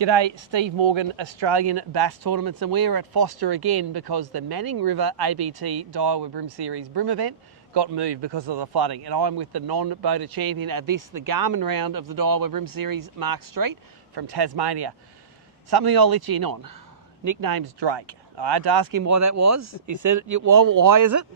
G'day, Steve Morgan, Australian Bass Tournaments, and we're at Forster again because the Manning River ABT Daiwa Bream Series Bream event got moved because of the flooding. And I'm with the non-boater champion at the Garmin round of the Daiwa Bream Series, Mark Street from Tasmania. Something I'll let you in on. Nickname's Drake. I had to ask him why that was. He said, why is it?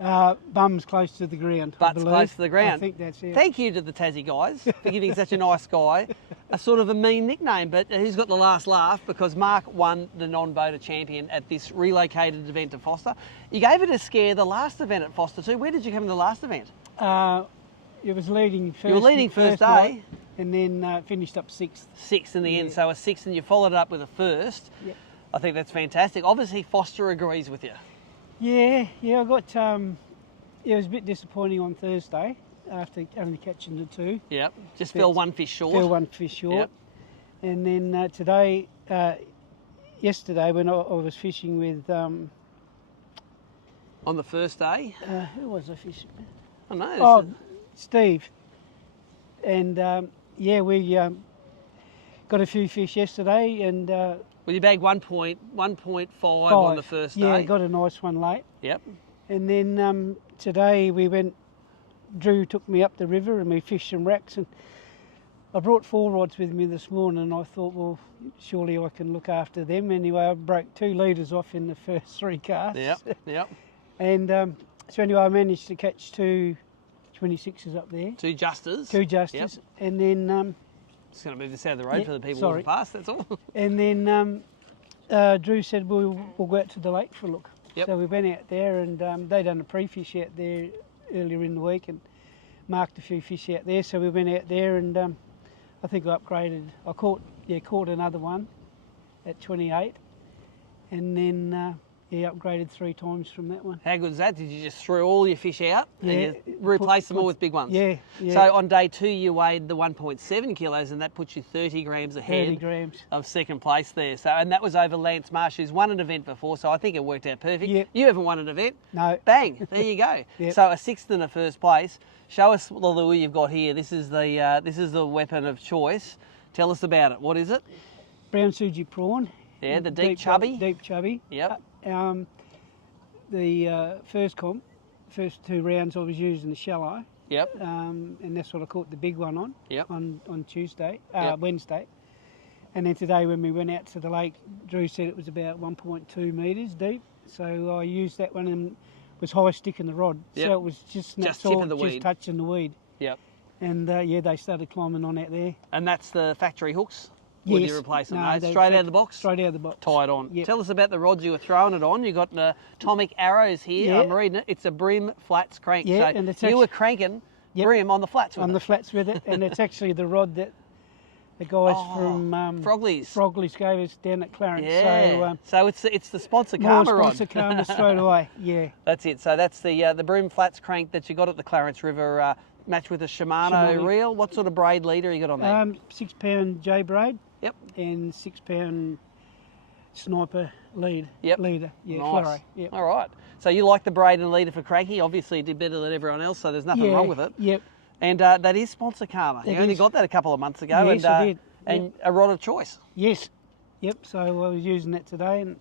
Bum's close to the ground. Butt's close to the ground. I think that's it. Thank you to the Tassie guys for giving such a nice guy a sort of a mean nickname, but who's got the last laugh because Mark won the non-boater champion at this relocated event to Forster. You gave it a scare the last event at Forster too. Where did you come in the last event? It was leading first. You were leading first day. Night, and then finished up sixth. Sixth in the end, so a sixth, and you followed it up with a first. Yep. I think that's fantastic. Obviously Forster agrees with you. Yeah, I got, it was a bit disappointing on Thursday after only catching the two. Yep, just fell one fish short. Fell one fish short. Yep. And then yesterday when I was fishing with... on the first day? Who was I fishing with? I don't know. Steve. And yeah, we got a few fish yesterday and... well, you bagged 1.5 on the first day. Yeah, got a nice one late. Yep. And then today we went, Drew took me up the river and we fished some wracks, and I brought 4 rods with me this morning and I thought, well, surely I can look after them. Anyway, I broke 2 leaders off in the first 3 casts. Yep. And so anyway, I managed to catch 2 26s up there. 2 justers. 2 justers. Yep. And then... just going to move this out of the road for the people walking past, that's all. And then Drew said we'll go out to the lake for a look. Yep. So we went out there and they done a pre-fish out there earlier in the week and marked a few fish out there. So we went out there and I think I upgraded. I caught another one at 28, and then upgraded 3 times from that one. How good is that? Did you just throw all your fish out and you replace them all with big ones? Yeah. So on day 2 you weighed the 1.7 kilos and that puts you 30 grams ahead 30 grams. of second place there. So, and that was over Lance Marsh, who's won an event before, so I think it worked out perfect. Yep. You haven't won an event? No. Bang, there you go. Yep. So a 6th and a first place. Show us the lure you've got here. This is the weapon of choice. Tell us about it. What is it? Brown suji prawn. Yeah, the deep chubby. Deep chubby. Yep. The first 2 rounds I was using the shallow. Yep. And that's what I caught the big one on. Yep. On Tuesday, Yep. Wednesday. And then today when we went out to the lake, Drew said it was about 1.2 metres deep. So I used that one and was high sticking the rod. Yep. So it was just tipping the weed. Just touching the weed. Yep. And yeah, they started climbing on out there. And that's the factory hooks? Yes. Or do you replace them? No, Straight out of the box? Straight out of the box. Tied on. Yep. Tell us about the rods you were throwing it on. You got atomic arrows here. Yeah. I'm reading it. It's a Bream flats crank. Yeah, so and it's you were cranking Bream on the flats with on it. the flats with it, and it's actually the rod that the guys from Frogley's gave us down at Clarence. Yeah. So it's the sponsor more Karma rod. sponsor Karma straight away. Yeah. That's it. So that's the Bream flats crank that you got at the Clarence River, matched with a Shimano reel. What sort of braid leader you got on there? 6-pound J braid. Yep. And 6-pound sniper leader. Yeah, Nice. fluoro. Yep. All right. So you like the braid and leader for cranky. Obviously, you did better than everyone else, so there's nothing wrong with it. Yep. And that is sponsor Karma. You only got that a couple of months ago. Yes, I did. And a rod of choice. Yes. Yep. So I was using that today, and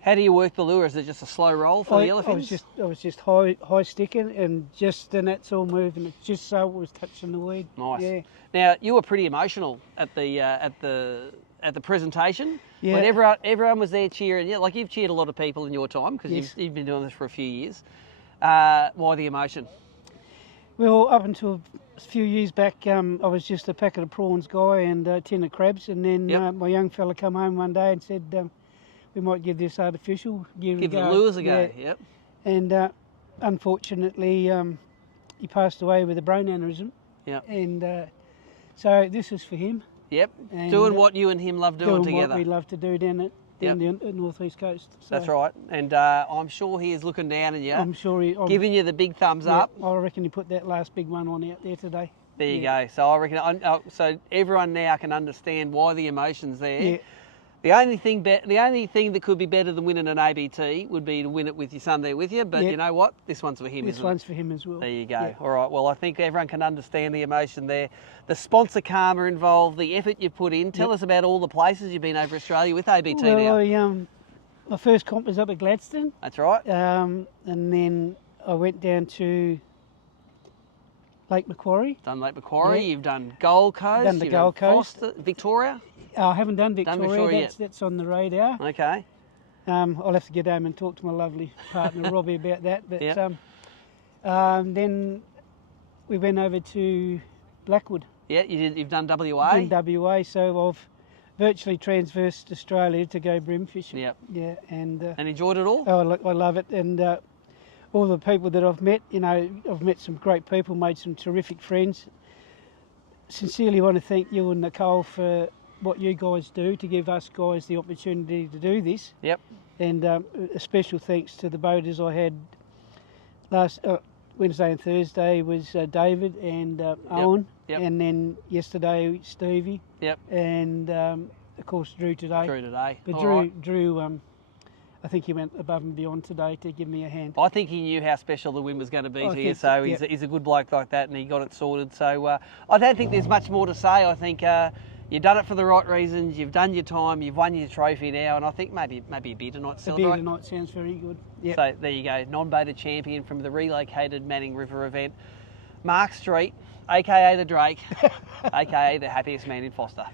how do you work the lure? Is it just a slow roll for the yellowfins? I was just high sticking, and just the net's all moving. It's just so it was touching the weed. Nice. Yeah. Now you were pretty emotional at the presentation. Yeah. When everyone was there cheering. Yeah, like you've cheered a lot of people in your time because you've been doing this for a few years. Why the emotion? Well, up until a few years back, I was just a packet of prawns guy and a tin of crabs, and then my young fella come home one day and said, we might give this artificial give the lures a go. Yep. And unfortunately, he passed away with a brain aneurysm. Yep. And so this is for him. Yep. And doing what you and him love doing together. What we love to do down the northeast coast. So that's right. And I'm sure he is looking down at you. I'm sure giving you the big thumbs up. I reckon he put that last big one on out there today. There you go. So I reckon so everyone now can understand why the emotion's there. Yeah. The only thing that could be better than winning an ABT would be to win it with your son there with you. But Yep. you know what? This one's for him, This isn't one's it? for him as well. There you go. Yep. All right. Well, I think everyone can understand the emotion there. The sponsor karma involved, the effort you put in. Tell us about all the places you've been over Australia with ABT now. Well, my first comp was up at Gladstone, That's right. and then I went down to Lake Macquarie. Done Lake Macquarie. Yeah. You've done Gold Coast. Done the you've Gold done Coast. Forster, Victoria. I haven't done Victoria. Victoria yet. That's on the radar. Okay. I'll have to get home and talk to my lovely partner Robbie about that. But Yep. then we went over to Blackwood Yeah, you've done WA. in WA, so I've virtually transversed Australia to go bream fishing. Yep. Yeah, and And enjoyed it all. I love it, and all the people that I've met, I've met some great people, made some terrific friends. Sincerely want to thank you and Nicole for what you guys do to give us guys the opportunity to do this. Yep. And a special thanks to the boaters I had last Wednesday and Thursday was David and Owen, Yep. and then yesterday Stevie, Yep. and of course Drew today. Drew today. But All Drew, right. Drew, I think he went above and beyond today to give me a hand. I think he knew how special the win was going to be I to you, think so so, he's a good bloke like that, and he got it sorted. So I don't think there's much more to say. I think you've done it for the right reasons. You've done your time. You've won your trophy now, and I think maybe a beer tonight to A beer celebrate. tonight sounds very good. Yep. So there you go, non-boated champion from the relocated Manning River event, Mark Street, aka the Drake, aka the happiest man in Forster.